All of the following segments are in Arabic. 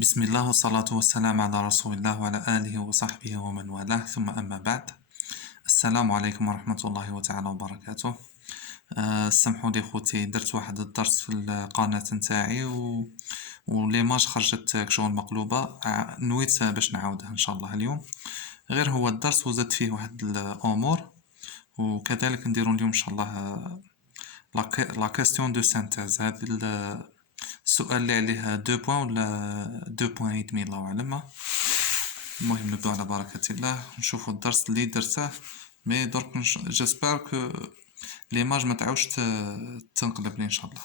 بسم الله والصلاة والسلام على رسول الله وعلى آله وصحبه ومن والاه ثم أما بعد. السلام عليكم ورحمة الله تعالى وبركاته. سمحوا لي خوتي، درت واحد الدرس في القناة نتاعي وليماج خرجت كشغل مقلوبة. نويت باش نعاودها إن شاء الله اليوم. غير هو الدرس وزدت فيه واحد الأمور، وكذلك نديرو اليوم إن شاء الله لا كاستيون دو سانتيز. هذا السؤال اللي عليه 2 بوان ولا 2 بوان يدمي الله أعلم. المهم نبدو على بركة الله نشوفو الدرس اللي درته. مي درك جيسبر كو ليماج ما تعاودش تنقلب لي ان شاء الله.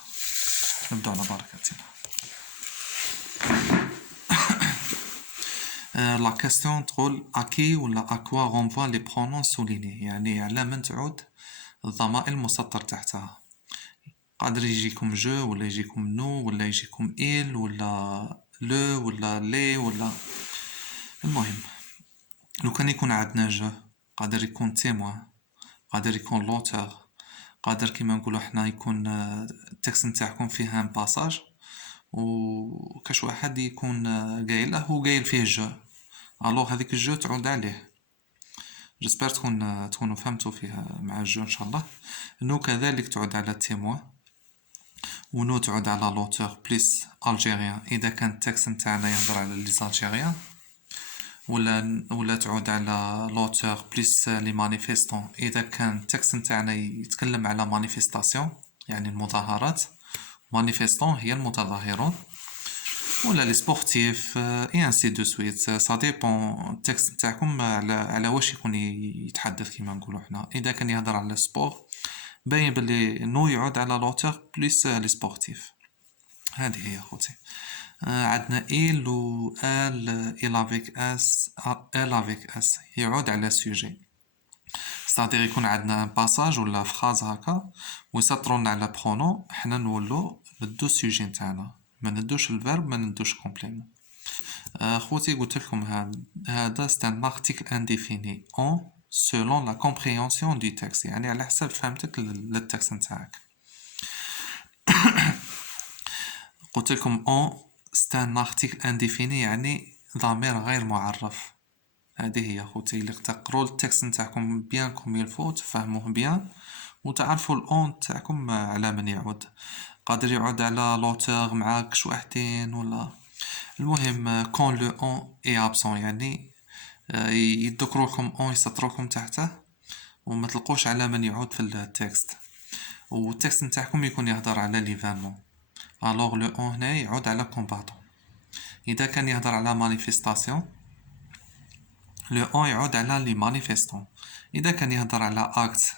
نبدو على بركة الله. لا كاستيون تقول اكي ولا اكوا غونفوا لي برونون سوليني، يعني على من تعود الضمائر المسطر تحتها. قادر يجيكم جو ولا يجيكم نو ولا يجيكم إل ولا لو ولا لي ولا. المهم لو كان يكون عندنا جو قادر يكون تيموان، قادر يكون لوتور، قادر كيما نقولو حنا يكون التكست نتاعكم فيه ان باساج وكاش واحد يكون قايله وقايل فيه جو، الوغ هذيك الجو تعود عليه. جيسبر تكونوا فهمتوا فيها مع الجو ان شاء الله. نو كذلك تعود على التيموان، ونو تعود على لوتور بليس الجيريان اذا كان التكست نتاعنا يهضر على لي زالجيريان، ولا تعود على لوتور بليس لي مانيفيستون اذا كان التكست نتاعنا يتكلم على مانيفيستاسيون يعني المظاهرات. مانيفيستون هي المتظاهرون، ولا لي سبورتيف اي انسي دو سويت. سا ديبون التكست نتاعكم على واش يكون يتحدث. كيما نقولوا حنا اذا كان يهضر على السبور باين بلي نو يعود على لوتور بليس لي سبورتيف. هذه هي خوتي. عندنا إل و ال إل افيك اس ال افيك اس يعود على سوجي، ستادير يكون عندنا باساج ولا فراز هكا ويسطرون على برونون، حنا نولو ندو سوجي نتاعنا، ما ندوش الفيرب، ما ندوش كومبليمون. خوتي قلت لكم هذا c'est un article indéfini en selon la compréhension du texte، يعني على حسب فهمتك للتكست نتاعك. قلت لكم en c'est un article indéfini يعني ضمير غير معرف. هذه هي خوتي اللي تقروا التكست نتاعكم بيان كوم يلفو، تفهموه بيان وتعرفوا الاون تاعكم على من يعود. قادر يعود على لوتور مع كش وحدين ولا. المهم كون لو اون اي ابسون يعني يذكروا لكم اون يسطروكم تحته وما تلقوش على من يعود في التكست، والتكست نتاعكم يكون يهضر على ليفينمون، الوغ لو اون هنا يعود على كومباتون. اذا كان يهضر على مانيفيستاسيون لو اون يعود على لي مانيفيستون. اذا كان يهضر على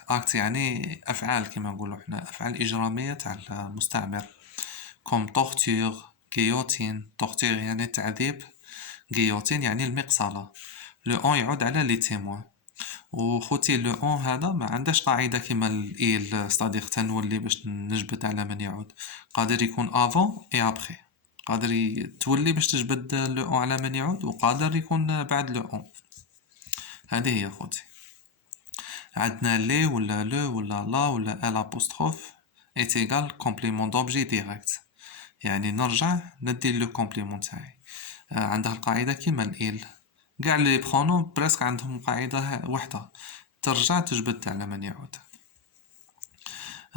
اكت يعني افعال كما نقولوا حنا افعال اجراميه تاع المستعمر كوم طورتور غيوتين. طورتور يعني التعذيب، غيوتين يعني المقصله. لو اون يعود على لي تيموان. وخوتي لو اون هذا ما عندهاش قاعده كيما الايل، صديق تنولي باش نجبد على من يعود. قادر يكون افون اي ابري، قادر تولي باش تجبد لو اون على من يعود، وقادر يكون بعد لو اون. هذه هي خوتي. عندنا لي ولا لو ولا لا ولا ال ابوستروف ايت ايغال كومبليمون دوبجي ديريكت، يعني نرجع ندي لو كومبليمون تاعي. عندها القاعده كيما الايل، كاع لي برونون بريسك عندهم قاعده وحده، ترجع تجبد على من يعود.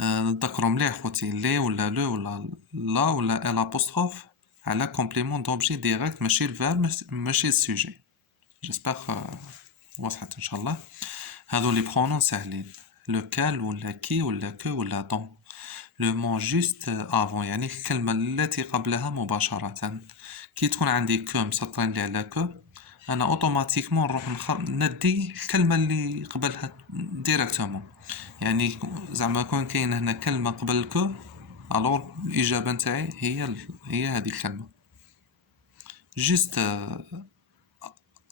نذكروا مليح خوتي لي ولا لو ولا لا ولا ال ابوستروف على كومبليمون دوبجي ديريكت، ماشي الفيرب ماشي السوجي. جيسبر وضحت ان شاء الله. هذو لي برونون ساهلين، لو كال ولا كي ولا كو ولا دون. لو مون جوست افون يعني الكلمة التي قبلها مباشرة. كي تكون عندي كو مسطرين لي على كو، انا اوتوماتيكمون نروح ندي الكلمة اللي قبلها ديريكتومون. يعني زعما كون كاين هنا كلمة قبل كو، الور الاجابة نتاعي هي هذه الكلمة. جوست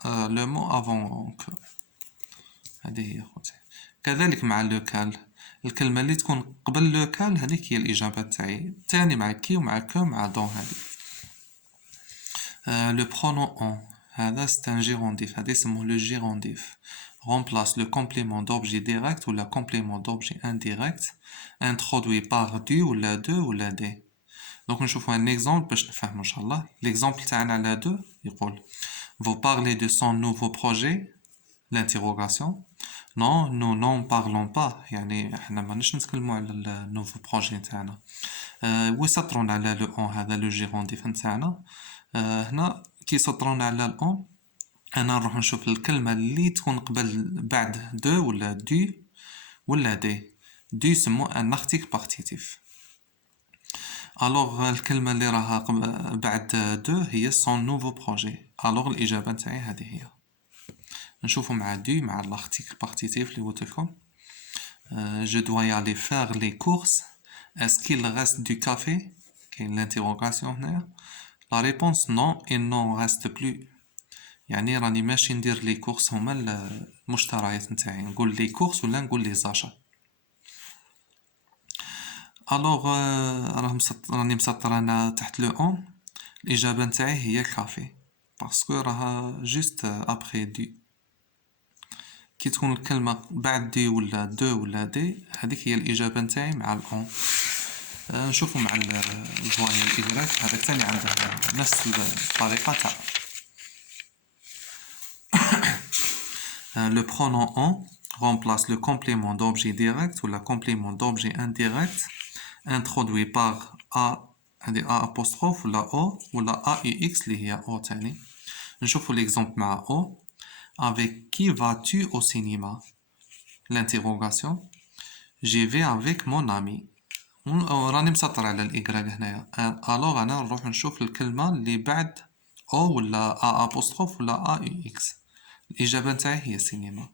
لو مون افون كو. هذه هي خوتي. كذلك مع لوكال، الكلمة اللي تكون قبل لوكال هذيك هي الإجابة تاعي. تاني مع كي ومع كو مع دون هذه. لو برونون اون هذا c'est un gérondif، هذا يسموه لو جيرونديف. remplace le complément d'objet direct ou la complément d'objet indirect introduit par du ou la de ou la des. Donc نشوفوا un exemple باش نفهموا إن شاء الله. L'exemple تاعنا على 2 يقول Vous parlez de son nouveau projet l'interrogation. Non, nous n'en parlons pas. يعني احنا ماناش نتكلموا على النوفو بروجي تاعنا. ويسطرون على لو اون هذا لو جيرونديف نتاعنا. هنا كي يسطرون على الاون انا نروح نشوف الكلمه اللي تكون قبل بعد دو ولا دي ولا دي. دي يسموه ان ارتيكل بارتيتيف. الوغ الكلمه اللي راها بعد دو هي سون نوفو بروجي. الوغ الاجابه تاعي هذه هي. نشوفوا مع دو مع l'article partitif اللي قلت لكم. Je dois y aller faire les courses. Est-ce qu'il reste du café? كاين l'interrogation هنايا. La réponse non, il n'en reste plus. يعني راني ماشي ندير لي كورس هما المشتريات نتاعي. نقول لي كورس ولا نقول لي زاشا. الوغ راني مسطر انا تحت لو اون. الاجابه نتاعي هي كافي باسكو راها جوست ابري دو. كي تكون الكلمه بعد دي ولا دو ولا دي هذيك هي الاجابه نتاعي مع الاون. نشوفوا مع الفوايا الايغريك هذاك ثاني عنده نفس الطريقه تاع le pronom on remplace le complément d'objet direct ou le complément d'objet indirect introduit par a apostrophe ou la o ou la AUX اللي هي o تاني. نشوفوا l'exemple مع o. Avec qui vas-tu au cinéma? L'interrogation. J'y vais avec mon ami. راني مسطر على الإيغريك هنايا. الوغ أنا نروح نشوف الكلمة اللي بعد O ولا A apostrophe ولا AUX. الإجابة نتاعي هي السينما.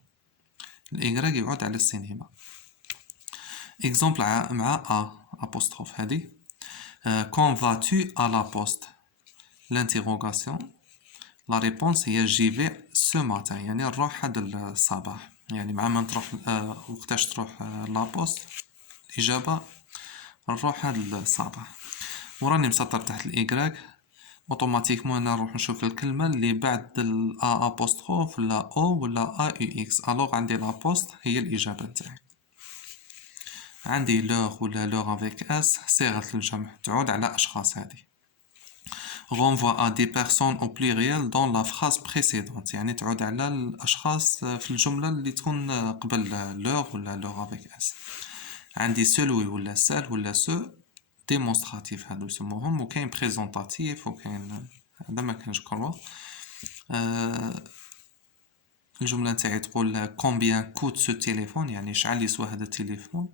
الإيغريك يعود على السينما. إكزومبل مع A apostrophe هذه. Quand vas-tu à la poste? L'interrogation. La réponse هي j'y vais ce matin. يعني نروح هذا الصباح. يعني مع ما تروح وقتاش تروح لا بوست. الإجابة نروح هذا الصباح. وراني مسطر تحت الإيغريك. اوتوماتيكمون انا نروح نشوف الكلمه اللي بعد ا apostrophe ولا او ولا AUX. الوغ عندي لا بوست هي الاجابه تاعي. عندي لوغ ولا لوغ افيك اس صيغه الجمع تعود على اشخاص. هذه renvoie à des personnes au pluriel dans la phrase précédente. يعني تعود على الاشخاص في الجمله اللي تكون قبل لوغ ولا لوغ افيك اس. عندي celui ولا celle ولا ceux ديمونستراتيف هادو يسموهم. وكاين بريزونطاتيف وكاين هذا ما كانش كروا. الجمله نتاعي تقول كومبيان كوت سو تيليفون يعني شحال يسوى هذا التليفون.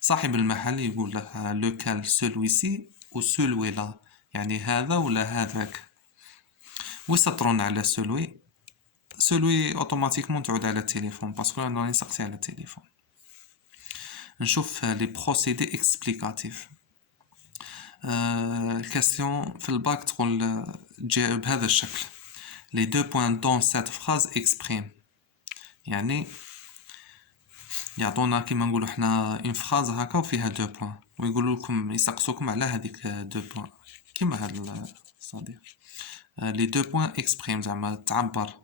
صاحب المحل يقول له لوكال سولوي سي و سولوي لا يعني هذا ولا هذاك. ويسطرون على سولوي اوتوماتيكمون تعود على التليفون باسكو انا راني سقسي على التليفون. نشوف لي بروسيدي اكسبليكاتيف. الكاستيون في الباك تقول جاء بهذا الشكل. les deux points dans cette phrase expriment. يعني يعطونا كيما نقولوا حنا une phrase هكا وفيها deux points ويقولوا لكم يسقسوكم على هذيك deux points كيما هذا الصديق. les deux points expriment زعما تعبر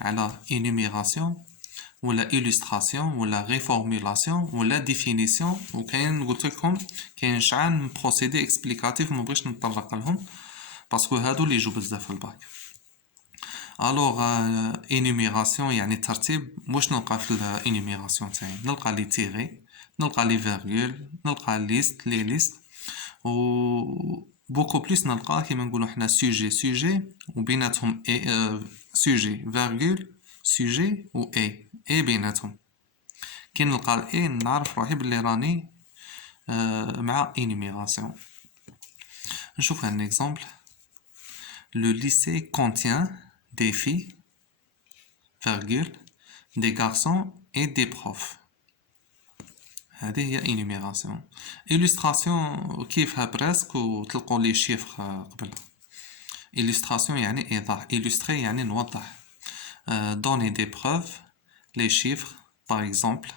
على énumération ولا illustration ولا reformulation ولا définition. وكاين قلت لكم كاين شحال من بروسيدي اكسبليكاتيف ما بغيتش نتطرق لهم باسكو هادو اللي يجوا بزاف في الباك. الوغ انيميراسيون يعني الترتيب. واش نلقى في الانيميراسيون تاعي؟ نلقى لي تيغي نلقى لي فيرغول نلقى ليست لي ليست و بوكو بليس نلقى كيما نقولوا حنا سوجي وبيناتهم سوجي فيرغول سوجي و اي بيناتهم. كي نلقى الاي نعرف روحي بلي راني مع انيميراسيون. نشوف un exemple. Le lycée contient des filles, virgule, des garçons et des profs. هذه هي énumération. illustration كيفها بريسك وتلقوا لي شيفر قبلها. illustration يعني إيضاح. illustrer يعني نوضح. donner des preuves, les chiffres. Par exemple,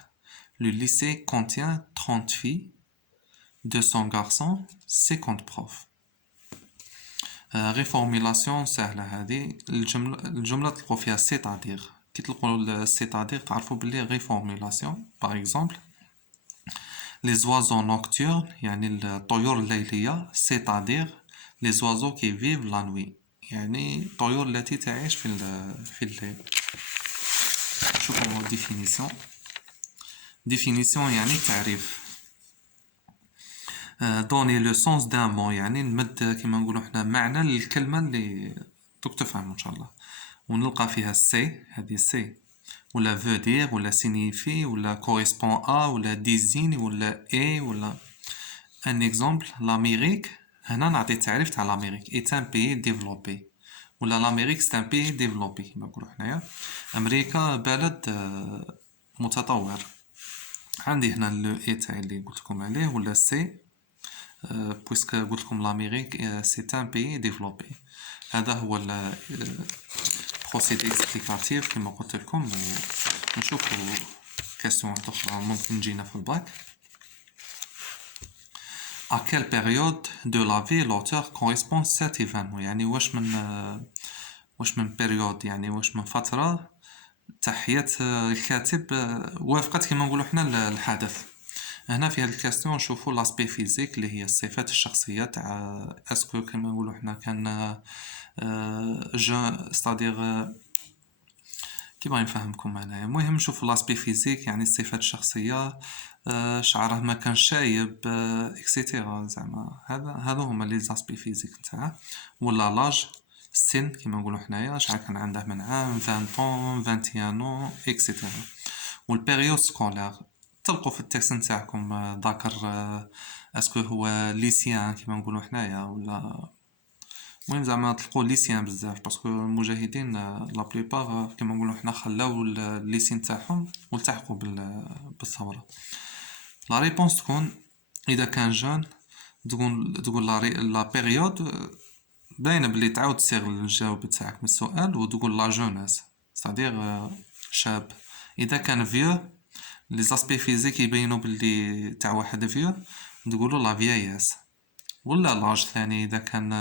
le lycée contient 30 filles, 200 garçons, 50 profs. ريفورميلاسيون سهله هذه. الجمله تلقوا فيها سيتادير. كي تلقوا السيتادير تعرفوا باللي ريفورميلاسيون. باغ اكزومبل les oiseaux nocturnes يعني الطيور الليلية c'est-à-dire les oiseaux qui vivent la nuit يعني الطيور التي تعيش في الليل. شوفوا définition يعني تعريف. donner le sens d'un mot يعني نمد كما نقولوا حنا معنى للكلمة اللي دوك تفهم ان شاء الله، ونلقى فيها سي، هذه سي ولا veut dire ولا signifie ولا correspond à ولا désigne ولا est ولا. un exemple l'Amérique، هنا نعطي تعريف تاع l'Amérique est un pays développé ولا l'Amérique c'est un pays développé كما نقولوا حنايا أمريكا بلد متطور. عندي هنا لو اي تاعي اللي قلت لكم عليه ولا سي بويسك قلت لكم l'Amérique c'est un pays développé. هذا هو بروسيدي اكسبليكاتيف كما قلت لكم. ونشوفوا كاستيون اخرى ممكن تجينا في الباك. à quelle période de la vie l'auteur correspond cet événement يعني واش من période يعني واش من فترة تحية الكاتب وافقت كما نقولوا حنا الحدث. هنا في هذه الكاستيون نشوفوا لاسبي فيزيك اللي هي الصفات الشخصيه تاع اسكو كما نقولوا حنا كان جون ستادير كيما نفهمكم انايا. المهم نشوفوا لاسبي فيزيك يعني الصفات الشخصيه، شعره ما كان شايب اكسيتيرا زعما هذا هما لي زاسبي فيزيك نتاعه. ولا لاج السن كيما نقولوا حنايا شحال كان عنده من عام 20 طون 21 طون اكسيتيرا. والبيريود سكولير تلقوا في التكست نتاعكم ذاكر اسكو هو ليسيان كيما نقولوا حنايا ولا. المهم زعما تلقوا ليسيان بزاف باسكو المجاهدين لا بليبار كيما نقولوا حنا خلاو الليسي نتاعهم والتحقوا بالثوره. لا ريبونس تكون اذا كان جون تقول لا بيريود باينه بلي تعاود تصيغ الجواب تاعك من السؤال وتقول لا جوناس صدير شاب. اذا كان فيو لي زاسبي فيزيك يبينوا باللي تاع واحد فيو نقولوا لا فياياس. ولا لاج ثاني اذا كان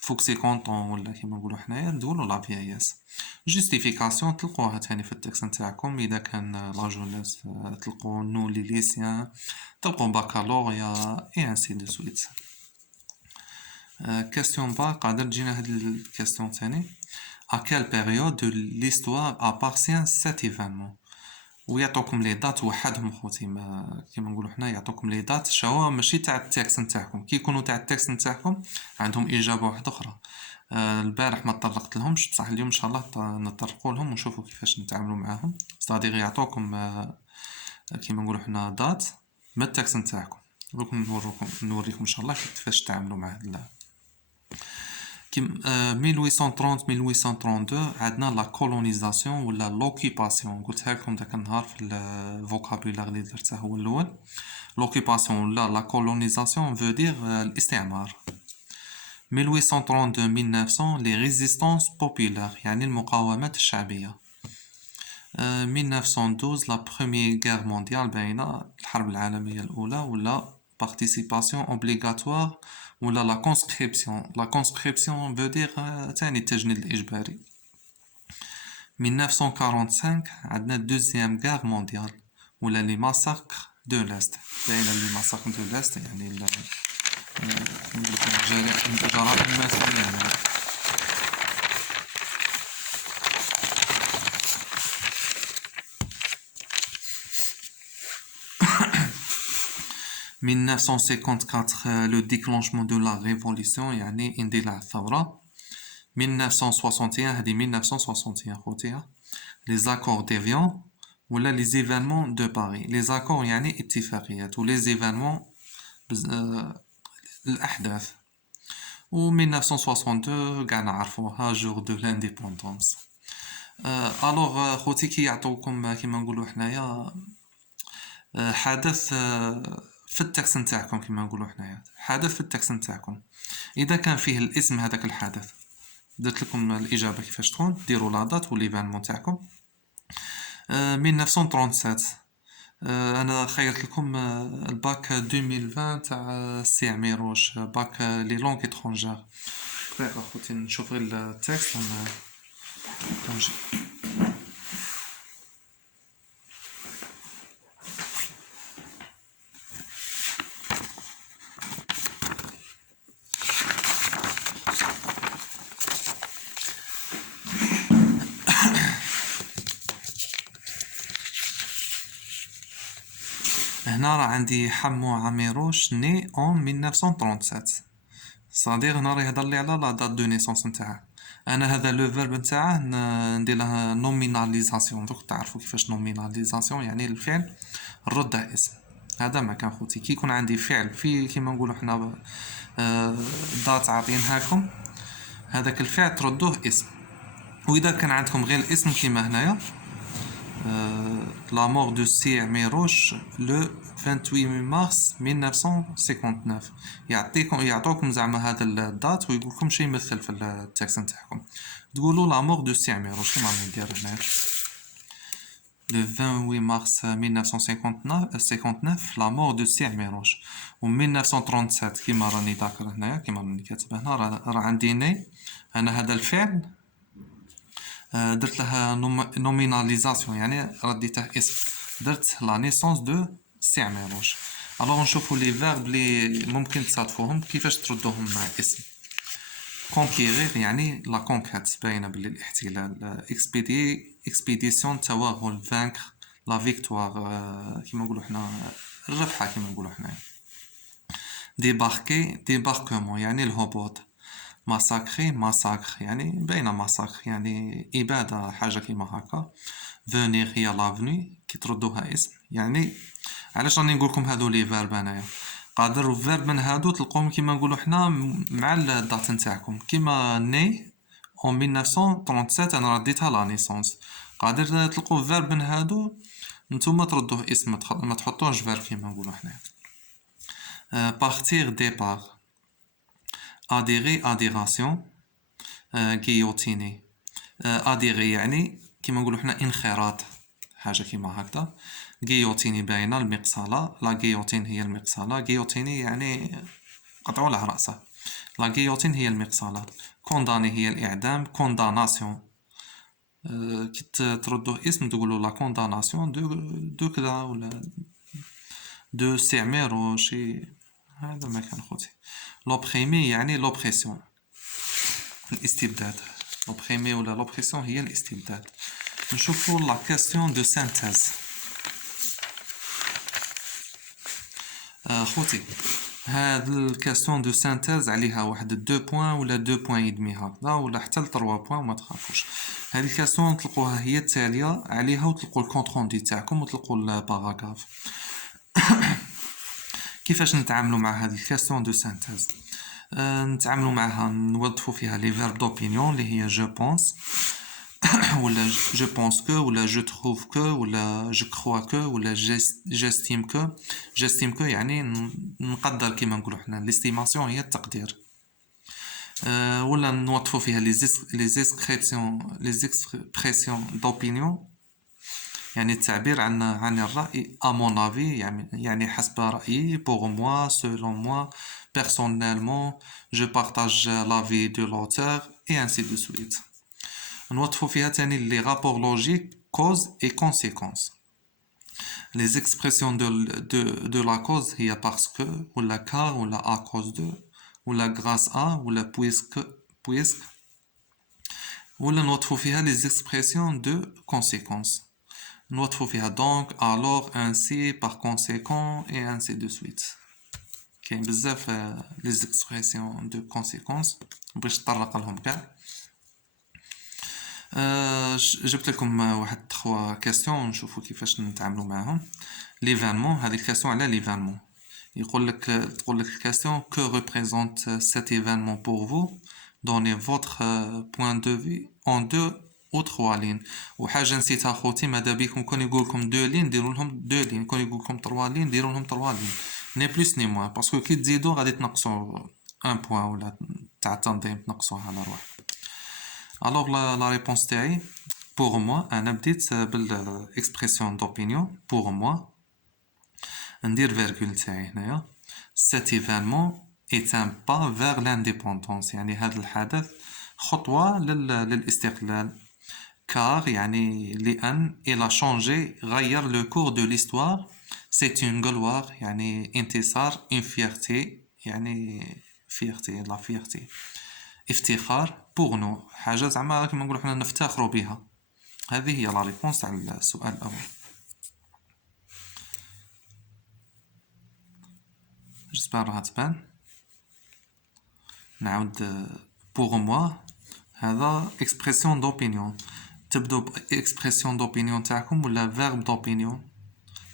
فوق 50 طون ولا كيما نقولوا حنايا نقولوا لا فياياس. جوستيفيكاسيون تلقوها ثاني في التكست نتاعكم. اذا كان لا جوناس تلقوا نو لي ليسيان، تلقوا باكالوريا اي انسي دو سويت. كاستيون با قادر تجينا هاد الكاستيون ثاني. à quelle période de l'histoire appartient cet événement. ويعطوكم لي دات وحدهم خوتي ما كيما نقولوا حنا يعطوكم لي دات شاو ماشي تاع التكست نتاعكم. كي يكونوا تاع التكست نتاعكم عندهم اجابه واحده اخرى. البارح ما طرقت لهمش بصح اليوم ان شاء الله نطرقوا لهم ونشوفوا كيفاش نتعاملوا معاهم. صديق يعطوكم كيما نقولوا حنا دات من التكست نتاعكم. نوريكم ان شاء الله كيفاش تتعاملوا مع هذا. 1830-1832 عندنا لا كولونيزاسيون ولا لوكيباسيون. قلتها لكم داك النهار في الفوكابولار اللي درته هو الاول. لوكيباسيون ولا لا كولونيزاسيون فو دير الاستعمار. 1832-1900 لي ريزيستانس بوبولار يعني المقاومات الشعبيه. 1912 لا بروميير غير مونديال باينه الحرب العالميه الاولى ولا بارتيسيباسيون اوبليغاتوار ولا لا كونسكريبسيون. لا كونسكريبسيون فو دير تاني التجنيد الاجباري. 1945 عندنا دوزيام غير مونديال ولا لي ماساكر دو لاست. باينه لي ماساكر دو لاست يعني الجرائم الماسيه يعني. 1954 le déclenchement de la révolution يعني اندلاع الثورة. 1961 هذه 1961 خوتيا. les accords d'Évian ولا les événements de Paris. les accords يعني اتفاقيات و les événements الأحداث. و 1962 قاع نعرفوها jour de l'indépendance. alors خوتي كي يعطوكم كيما نقولوا حنايا حدث في التكست نتاعكم كما نقولوا حنايا حدث في التكست نتاعكم اذا كان فيه الاسم هذاك الحدث درت لكم الاجابه كيفاش تكون. ديروا لا دات وليفينمون تاعكم. 1937 انا خيرت لكم الباك 2020 تاع سي عميروش باك لي لونغ اترونجير. دابا خوتي نشوف غير التكست ونجي. هنا راه عندي حمو عميروش ني اون 1937. صديق هنا راه يهضر لي على لا دات دو نيسونس نتاعه. انا هذا لو فيرب نتاعه ندير له نوميناليزاسيون. دوك تعرفوا كيفاش نوميناليزاسيون، يعني الفعل نرده اسم. هذا ما كان خوتي كي يكون عندي فعل في كيما نقولوا حنا دات عاطينهاكم، هذاك الفعل تردوه اسم. واذا كان عندكم غير الاسم كيما هنايا la mort de سي عميروش le 28 مارس 1959، يعطوكم زعما هذا الدات ويقولكم شي يمثل في التكست نتاعكم. تقولوا la mort de سي عميروش كيما راني ندير هنايا le 28 مارس 1959 la mort de سي عميروش. و 1937 كيما راني ذاكر هنايا كيما راني كاتب هنا راه عندي ني. انا هذا الفعل درت لها نوميناليزاسيون، يعني رديته اسم. درت لا نيسونس دو سي عميروش. الوغ نشوفوا لي فيرب لي ممكن تصادفوهم كيفاش تردوهم مع اسم. كونكيغير يعني لا كونكات، باينه بلي الاحتلال. اكسبيديسيون توغل، فانكر لا فيكتوار كيما نقولوا حنا الربحه كيما نقولوا حنا. ديباركي ديباركمون يعني الهبوط. ماساكري ماساكر يعني باينه ماساكر يعني اباده حاجه كيما هكا. فونير هي لافني كي تردوها اسم. يعني علاش راني نقولكم هادو لي فيرب انايا؟ قادر فيرب من هادو تلقوهم كيما نقولوا حنا مع الدات نتاعكم. كيما ني اون 1937 انا رديتها لا نيسونس. قادر تلقوا فيرب من هادو نتوما تردوه اسم، ما تحطوهش فيرب كيما نقولوا حنا. بارتير ديبار. adhérer adhération. guillotiner. adhérer يعني كيما نقولوا حنا انخراط، حاجه كيما هكذا. guillotiner باينه المقصله، لا guillotine هي المقصله. guillotiner يعني قطعوا له راسه. لا guillotine هي المقصله. condamner هي الاعدام. condamnation كي تردوه اسم تقولوا لا condamnation دو كذا ولا دو سعمير وشي. هذا ما كان خوتي. لوبريمي يعني لوبريسيون، الاستبداد. لوبريمي ولا لوبريسيون هي الاستبداد. نشوفوا لا كاستيون دو سانتيز. خوتي هاد الكاستيون دو سانتيز عليها واحد 2 بوين ولا 2 بوين يدمي هكذا ولا حتى 3 بوين، ما تخافوش. هاد الكاستيون تلقوها هي التاليه عليها وتلقوا الكونتروندي تاعكم وتلقوا الباراغراف. كيفاش نتعاملوا مع هذه الكاستيون دو سانتيز؟ نتعاملوا معها نوظفوا فيها لي فيرب دوبينيون اللي هي جو بونس ولا جو بونس كو ولا جو تروف كو ولا جو كروا كو ولا جاستيم كو. جاستيم كو يعني نقدر كيما نقولوا حنا. ليستيماسيون هي التقدير. ولا نوظفوا فيها لي زيكسبريسيون دوبينيون يعني التعبير عن الرأي. à mon avis يعني حسب رأيي. pour moi, selon moi, personnellement, je partage l'avis de l'auteur et ainsi de suite. نوظفوا فيها تاني les rapports logiques cause et conséquence. les expressions de la cause هي parce que ولا car ولا à cause de ولا grâce à ولا puisque ولا نوظفوا فيها les expressions de conséquence. نوظفوا فيها donc, alors, ainsi, par conséquent et ainsi de suite. كاين بزاف les expressions de conséquence باش نطرق لهم كاع. جبت لكم واحد 3 كاستيون نشوفوا كيفاش نتعاملوا معهم. ليفينمون، هذه الكاستيون على ليفينمون. تقول لك الكاستيون que représente cet événement pour vous. donnez votre point de vue en 2 ou 3 لين. وحاجه نسيتها خوتي، ماذا بكم كون يقول لكم 2 لين ديروا لهم 2 لين، كون يقول لكم 3 لين ديروا لهم 3 لين. ني بلوس ني موان، باسكو كي تزيدوا غادي تنقصوا 1 بوين ولا تاع التنظيم تنقصوها على رواح. الوغ لا ريبونس تاعي pour moi انا بديت بالاكسبريسيون دوبينيون. pour moi ندير فيرغول تاعي هنايا. cet événement est un pas vers l'indépendance يعني هذا الحدث خطوة للاستقلال. car يعني لأن il a changé غير le cours de l'histoire. c'est une gloire يعني انتصار. une fierté يعني fierté la fierté. افتخار pour nous حاجة زعما كيما نقولوا حنا نفتخروا بها. هذه هي لا ريبونس تاع السؤال الأول. جسبر راها تبان. نعاود pour moi هذا expression d'opinion. تبدو expression d'opinion تاعكم ولا verbe d'opinion،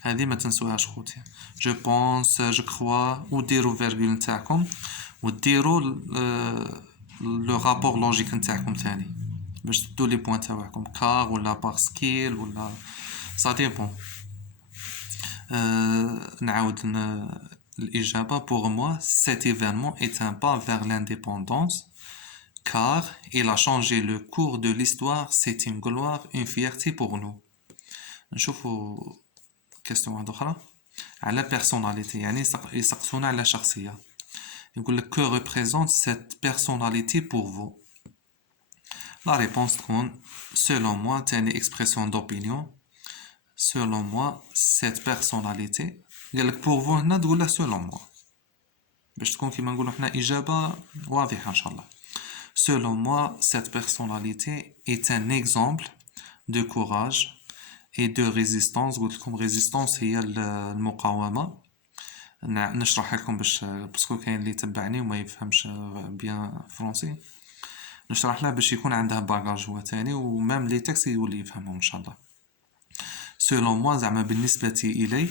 هذه ما تنسوهاش خوتي. je pense je crois وديروا فيرغول نتاعكم وديروا لو رابور لوجيك نتاعكم ثاني باش تبدو لي بوين تاعكم كار ولا باسكيل ولا سا ديبون. نعاود الإجابة. pour moi cet événement est un pas vers l'indépendance car il a changé le cours de l'histoire. C'est une gloire, une fierté pour nous. نشوفوا كاستيون واحدة أخرى على personnalité، يعني يسقسونا على شخصية. يقول لك que représente cette personnalité pour vous. La réponse تكون selon moi. تاني expression d'opinion. selon moi cette personnalité. قال لك pour vous هنا تقول له selon moi باش تكون كيما نقولوا حنا إجابة واضحة إن شاء الله. selon moi cette personnalité est un exemple de courage et de résistance. قلت لكم résistance هي المقاومة. نشرح لكم باش باسكو كاين اللي يتبعني وما يفهمش بيان فرونسي، نشرح له باش يكون عنده باغاج هو تاني ومام لي تكست يولي يفهمهم ان شاء الله. selon moi زعما بالنسبة إلي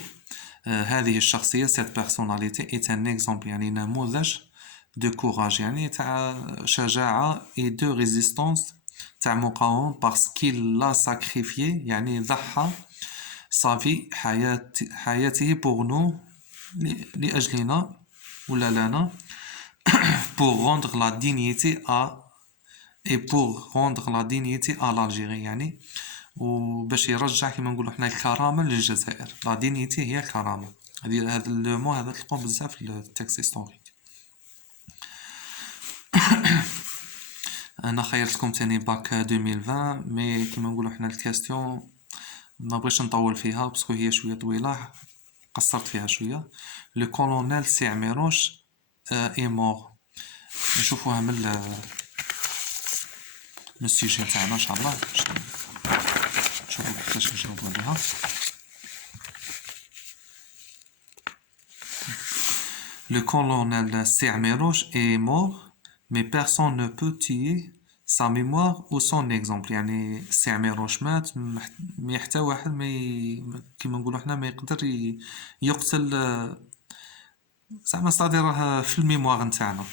هذه الشخصية cette personnalité est un exemple يعني نموذج de courage يعني تاع شجاعة et de résistance تاع مقاومة parce qu'il l'a sacrifié يعني ضحى sa vie حياته pour nous لأجلنا ولا لنا pour rendre la dignité à l'Algérie يعني وباش يرجع كما نقولوا حنا الكرامة للجزائر. la dignité هي الكرامة. هذا المو هذا تلقوه بزاف في التكست هيستوريك. انا خيرت لكم تاني باك 2020 مي كما نقولوا حنا الكاستيون ما بغيتش نطول فيها باسكو هي شويه طويله قصرت فيها شويه. لو كولونيل سي عميروش اي مور. نشوفوها من السيجي تاعنا ان شاء الله. نشوفوا كيفاش نجاوبوا عليها. Le colonel Sermeroche est mort, mais personne ne peut tuer sa mémoire ou son exemple. يعني سيرميروش مات ما حتى واحد ما كيما نقولوا حنا ما يقدر يقتل زعما صادر في الميموار نتاعنا.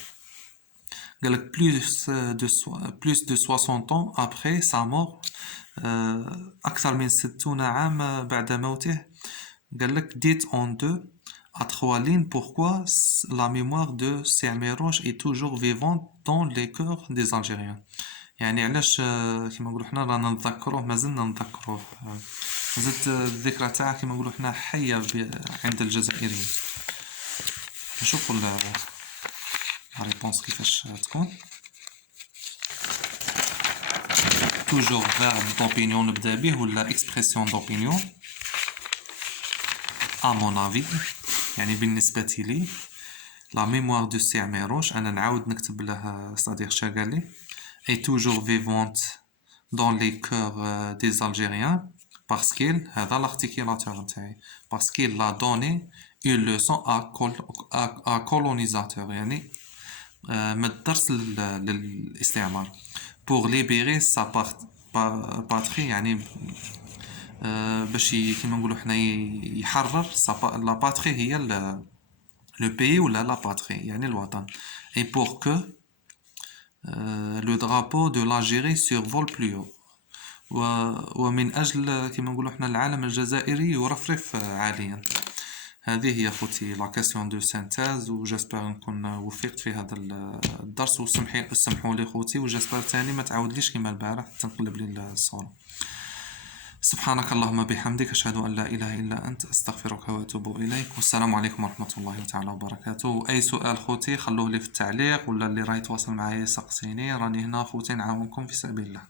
قال لك plus de 60 ans après sa mort أكثر من 60 عام بعد موته. قال لك dit en deux à trois lignes pourquoi la mémoire de Sermeroche est toujours vivante dans les cœurs des Algériens. يعني علاش كيما نقولوا حنا رانا نتذكروه مازلنا نتذكروه مازالت الذكرى تاعه كيما نقولوا حنا حية عند الجزائريين. نشوفوا لا ريبونس كيفاش تكون. toujours verbe d'opinion نبدا به ولا expression d'opinion. à mon avis يعني بالنسبة لي. la mémoire de Sermeroche أنا نعاود نكتب له صديق شاقالي est toujours vivante dans les cœurs des Algériens parce qu'il هذا l'articulateur نتاعي parce qu'il a donné une leçon à colonisateur يعني مدرس للاستعمار pour libérer sa patrie يعني باش كيما نقولوا حنا يحرر لا باتري هي لو بيي ولا لا باتري يعني الوطن. et pour que le drapeau de l'Algérie survole plus haut ومن أجل كما نقولوا حنا العالم الجزائري يرفرف عاليا. هذه هي خوتي لا كاستيون دو سينتيز وجاسبر نكون وفقت في هذا الدرس وسمحوا لي خوتي وجاسبر تاني ما تعاودليش كما البارح تنقلب لي الصورة. سبحانك اللهم بحمدك أشهد أن لا إله إلا أنت أستغفرك وأتوب إليك والسلام عليكم ورحمة الله تعالى وبركاته. أي سؤال خوتي خلوه لي في التعليق ولا اللي راهي يتواصل معايا يسقسيني راني هنا خوتي نعاونكم في سبيل الله.